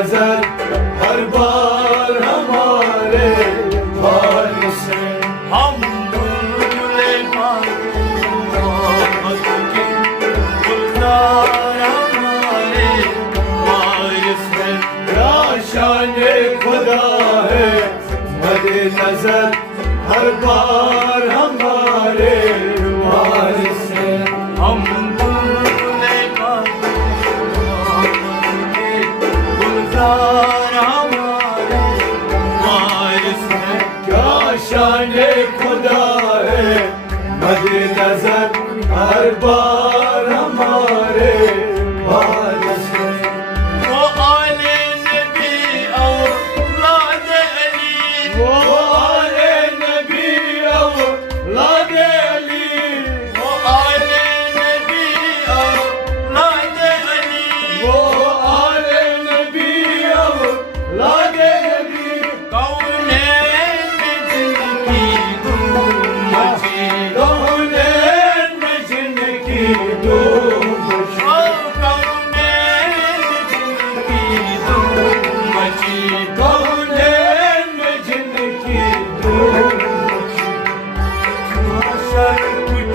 नजर हर बार हमारे वारिस हैं। हम बुलबुले मांगे मोहब्बत के गुलजार हमारे वारिस हैं। क्या शाने खुदा है मदे नजर हर बार हमारे वारिस हैं। हम बुलबुले मांगे मोहब्बत के गुलजार हमारे वारिस हैं। क्या शाने खुदा है मदे नजर हर बार हमारे वारिस हैं। वो आले नबी औलाद अली, वो आले नबी औलाद अली, वो आले नबी औलाद अली, वो आले नबी औलाद अली। कौनैन में जिनकी धूम मची, कौनैन में जिनकी धूम मची, ओ कौनैन में जिनकी धूम मची, कौनैन में जिनकी धूम मची। माशर कुछ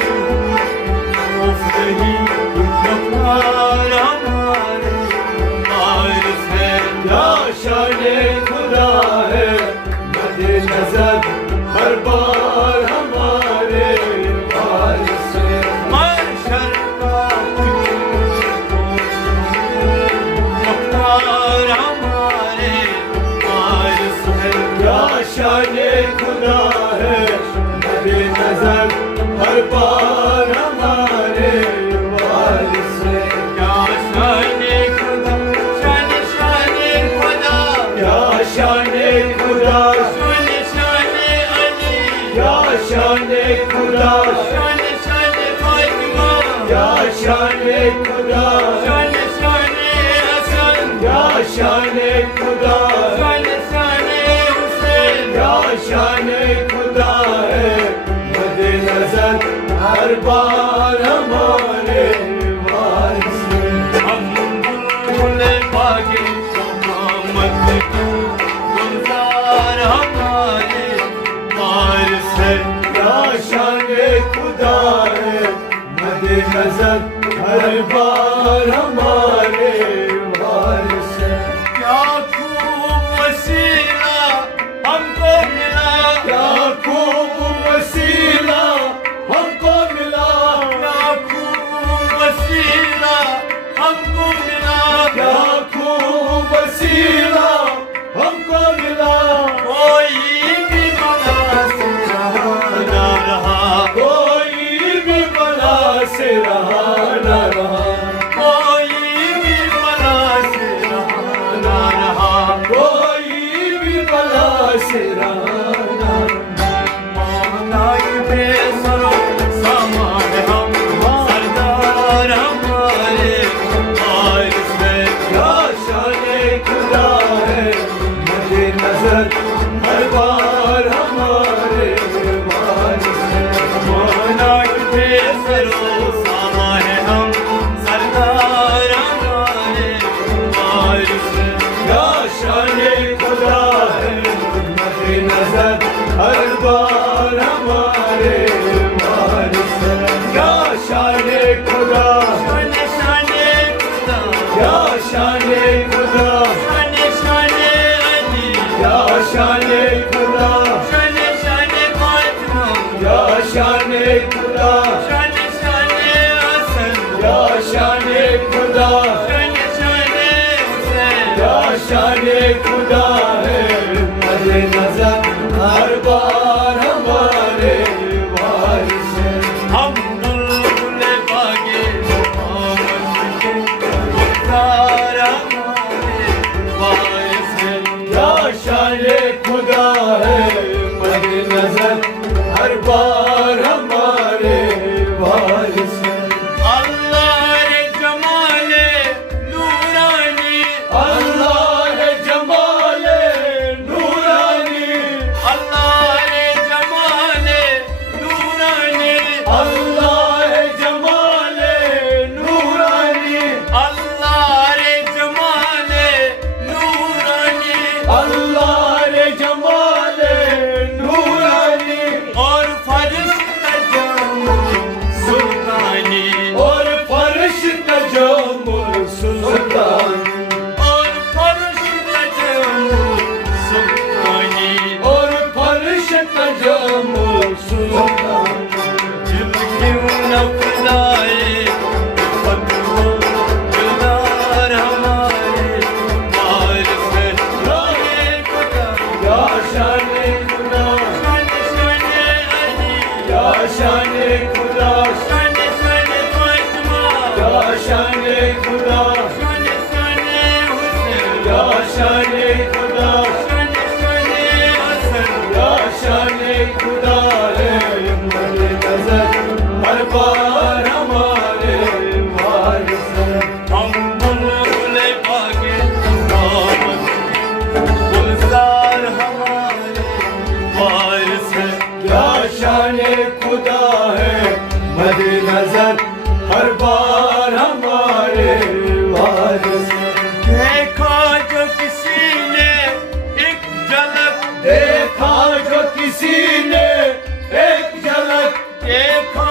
खौफ नहीं, वफादार हमारे वारिस हैं। क्या शाने खुदा है मदे नजर हर बार हमारे वारिस हैं। माशर का कुछ वफादार हमारे वारिस हैं। क्या शाने खुदा है मदे नजर हर बार हमारे वारिस हैं। क्या शाने खुदा, शाने शाने खुदा, क्या शाने खुदा, शाने शाने अली, क्या शाने खुदा, शाने शाने फातिमा, क्या शाने खुदा, शाने शाने हसन, क्या शाने खुदा, शाने शाने हुसैन। क्या शाने खुदा है मदे नजर हर बार हमारे वारिस हैं। हम बुलबुले बागे मोहम्मद के गुलजार हमारे वारिस हैं। क्या शाने खुदा है मदे नजर हर बार हमारे वारिस हैं। क्या खूब वसीला हमको मिला, क्या खूब वसीला हमको मिला, क्या खूब वसीला हमको मिला, क्या खूब वसीला हमको मिला। कोई भी बला से रहा न रहा, कोई भी बला से रहा न रहा, कोई भी बला से रहा न रहा। कोई भी बला से रहा न रहा। मोहताज बेसरो सामान हम, सरदार हमारे वारिस हैं। क्या शाने खुदा है मदे नजर हर बार हमारे वारिस हैं। मोहताज बेसरो सामान हम, सरदार हमारे वारिस हैं। क्या शाने खुदा है मदे नजर हर बार हमारे वारिस हैं। क्या शाने खुदा, शाने शाने खुदा, क्या शाने खुदा, शाने शाने अली, क्या शाने खुदा, शाने शाने फातिमा, क्या शाने खुदा, शाने शाने हसन, क्या शाने खुदा, शाने शाने हुसैन। क्या शाने खुदा है मदे नजर हर बार हमारे वारिस हैं। हम बुलबुले बागे मोहम्मद के गुलजार हमारे वारिस हैं। क्या शाने खुदा है मदे नजर हर बार हमारे वारिस हैं। अल्लाह रे जमाले नूरानी, अल्लाह है जमाले नूरानी, अल्लाह रे जमाले खुदा शान शान फातिमा या शान खुदा शान शान हुसैन या शान खुदा शान शान हसन या शान खुदा है मद नजर हर बार हमारे वारिस है। हम बुलबुल भागे आमद के गुलजार हमारे वारिस है क्या शान खुदा है मद नजर हर बार हमारे वारिस है। देखा जो किसी ने एक झलक देखा जो किसी ने एक झलक देखा